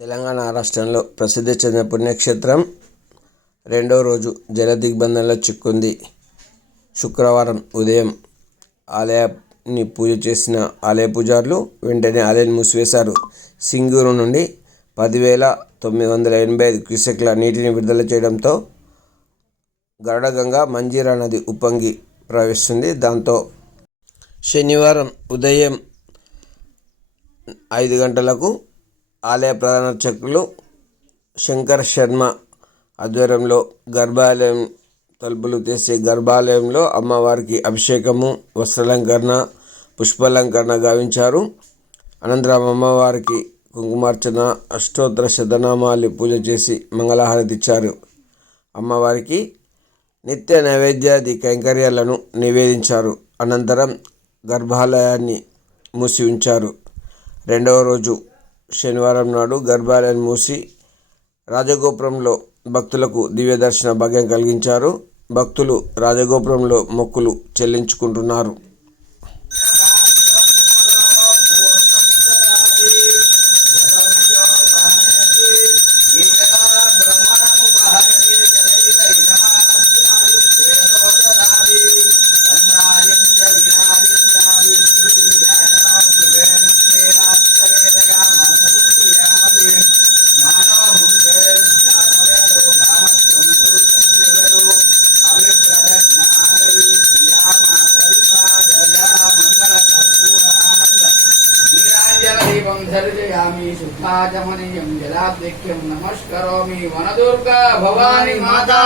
తెలంగాణ రాష్ట్రంలో ప్రసిద్ధి చెందిన పుణ్యక్షేత్రం రెండో రోజు జల దిగ్బంధంలో చిక్కుంది. శుక్రవారం ఉదయం ఆలయాన్ని పూజ చేసిన ఆలయ పూజారులు వెంటనే ఆలయాన్ని మూసివేశారు. సింగూరు నుండి పదివేల తొమ్మిది వందల ఎనభై ఐదు క్యూసెక్ల నీటిని విడుదల చేయడంతో గరుడగంగా మంజీరా నది ఉప్పొంగి ప్రవేశిస్తుంది. దాంతో శనివారం ఉదయం ఐదు గంటలకు ఆలయ ప్రధాన అర్చకులు శంకర్ శర్మ ఆధ్వర్యంలో గర్భాలయం తలుపులు తీసి గర్భాలయంలో అమ్మవారికి అభిషేకము వస్త్రాలంకరణ పుష్పాలంకరణ గావించారు. అనంతరం అమ్మవారికి కుంకుమార్చన అష్టోత్తర శతనామాలు పూజ చేసి మంగళహారతి ఇచ్చారు. అమ్మవారికి నిత్య నైవేద్యాది కైంకర్యాలను నివేదించారు. అనంతరం గర్భాలయాన్ని మూసి ఉంచారు. రెండవ రోజు శనివారం నాడు గర్భాలయం మూసి రాజగోపురంలో భక్తులకు దివ్య దర్శన భాగ్యం కలిగించారు. భక్తులు రాజగోపురంలో మొక్కులు చెల్లించుకుంటున్నారు. जलदीपम् दर्शयामि शुद्धाचमनीयम् जलाद्विक्यम् वनदुर्गा भवानि माता